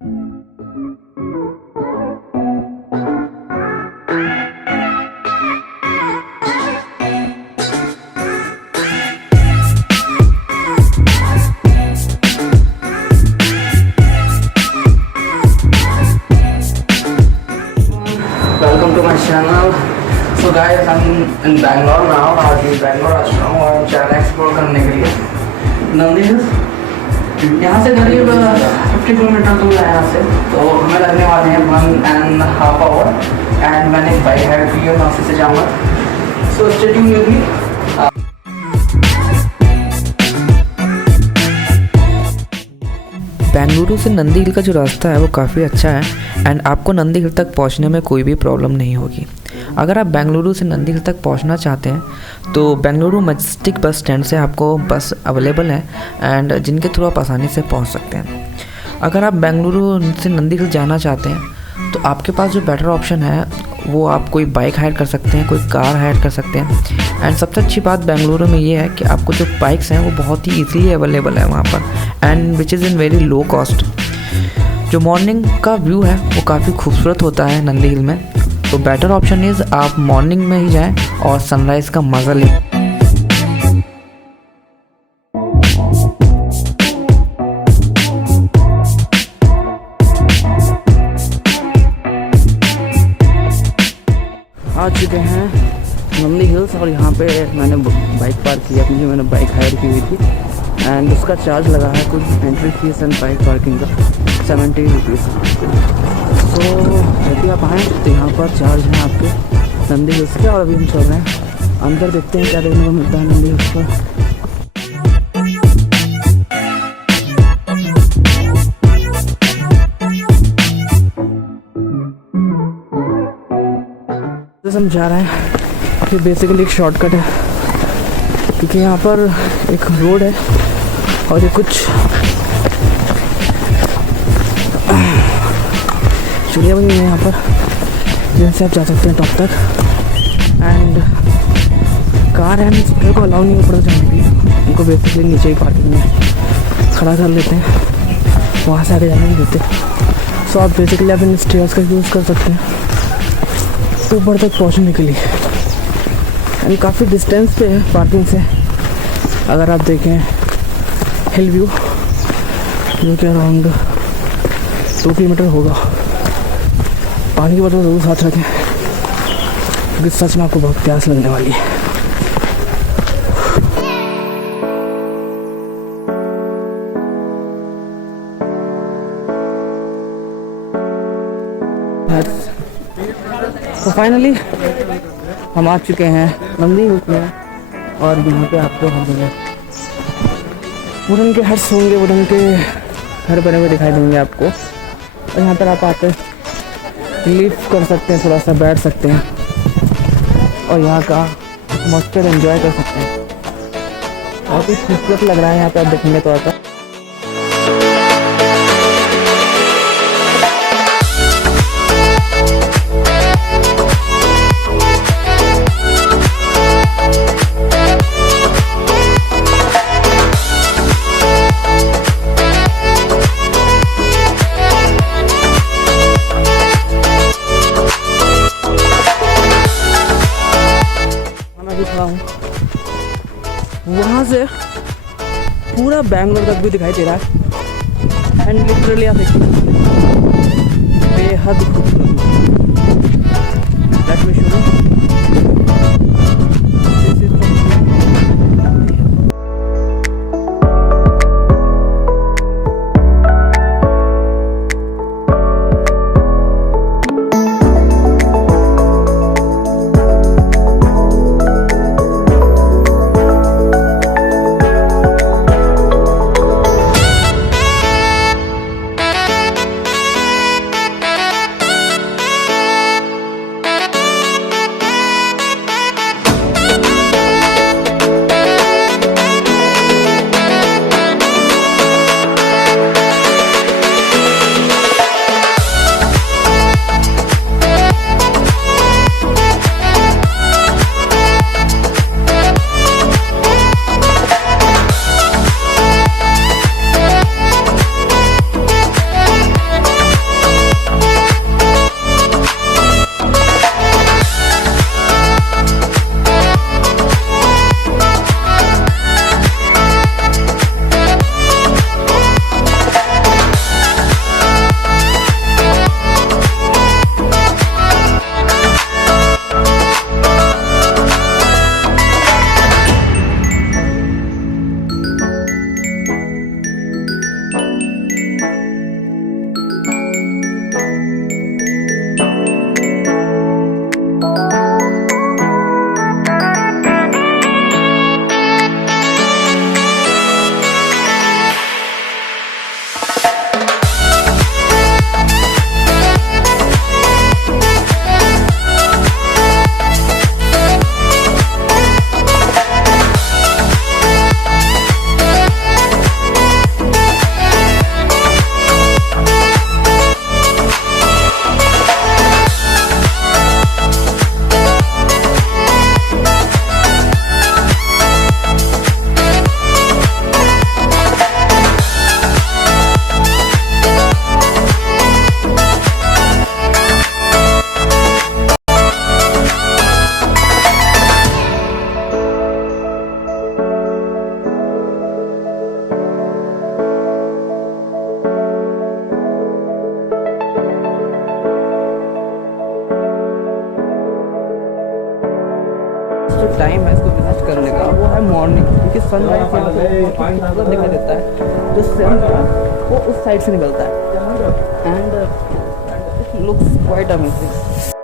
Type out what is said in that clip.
Welcome to my channel. So guys, I'm in Bangalore now. आज भी बैंगलोर आ चुका हूँ और चैनल एक्सप्लोर करने के लिए नंदी हिल्स। यहाँ से करीब 50 किलोमीटर दूर है यहाँ से, तो हमें लगने वाले हैं 1.5 आवर। एंड मैंने एक बाइक हायर की है, मैं उसी से जाऊँगा। So stay tuned with me. Bengaluru से नंदी हिल का जो रास्ता है वो काफ़ी अच्छा है एंड आपको नंदी हिल तक पहुंचने में कोई भी प्रॉब्लम नहीं होगी। अगर आप बेंगलुरु से नंदी हिल तक पहुंचना चाहते हैं तो बेंगलुरु मैजेस्टिक बस स्टैंड से आपको बस अवेलेबल है एंड जिनके थ्रू आप आसानी से पहुंच सकते हैं। अगर आप बेंगलुरु से नंदी हिल जाना चाहते हैं तो आपके पास जो बेटर ऑप्शन है वो आप कोई बाइक हायर कर सकते हैं, कोई कार हायर कर सकते हैं। एंड सबसे अच्छी बात बेंगलुरु में ये है कि आपको जो बाइक्स हैं वो बहुत ही ईजीली अवेलेबल है वहाँ पर and which is in very low cost. जो मॉर्निंग का व्यू है वो काफ़ी खूबसूरत होता है नंदी हिल में, तो बेटर ऑप्शन इज़ आप मॉर्निंग में ही जाएँ और सनराइज़ का मज़ा लें। आ चुके हैं नंदी हिल्स और यहाँ पे मैंने बाइक पार्क की अपनी, मैंने बाइक हायर की हुई थी एंड उसका चार्ज लगा है कुछ entry fees and bike parking का 70 रुपीज़। सो यदि आप आएँ तो यहाँ पर चार्ज है आपके नंदी हिल्स के। और अभी हम चल रहे हैं अंदर, देखते हैं क्या देखने को मिलता है नंदी हिल्स पर। हम जा रहे हैं, ये बेसिकली एक शॉर्टकट है क्योंकि यहाँ पर एक रोड है और ये कुछ चिड़िया बनी हुई है यहाँ पर जिनसे आप जा सकते हैं टॉप तक। एंड कार एंड स्कूटर को अलाउ नहीं ऊपर जाने के लिए, उनको बेसिकली नीचे ही पार्किंग में खड़ा कर लेते हैं, वहाँ से आगे जाने नहीं देते। सो आप बेसिकली आप इन स्टेयर्स का यूज़ कर सकते हैं ऊपर तक पहुंचने के लिए। एंड काफ़ी डिस्टेंस पे है पार्किंग से। अगर आप देखें हिल व्यू जो कि अराउंड 2 किलोमीटर होगा। पानी की बोतल ज़रूर साथ रखें क्योंकि सच में आपको बहुत प्यास लगने वाली है। तो फाइनली हम आ चुके हैं नंदी हिल्स में और यहाँ पे आपको हमें वुडन के हट्स होंगे, वुडन के घर बने हुए दिखाई देंगे आपको। और यहाँ पर आप आकर लिफ्ट कर सकते हैं, थोड़ा सा बैठ सकते हैं और यहाँ का मॉइस्चर एंजॉय कर सकते हैं। बहुत ही खूबसूरत लग रहा है यहाँ पे आप देखेंगे तो आता। वहाँ से पूरा बैंगलोर तक भी दिखाई दे रहा है एंड लिटरली आप देखिए बेहद खूबसूरत। Let me show you. Time है इसको विजिट करने का वो है मॉर्निंग, क्योंकि सनराइज यहाँ से खूबसूरत दिखाई देता है। जो सन है वो उस साइड से निकलता है and it looks quite amazing.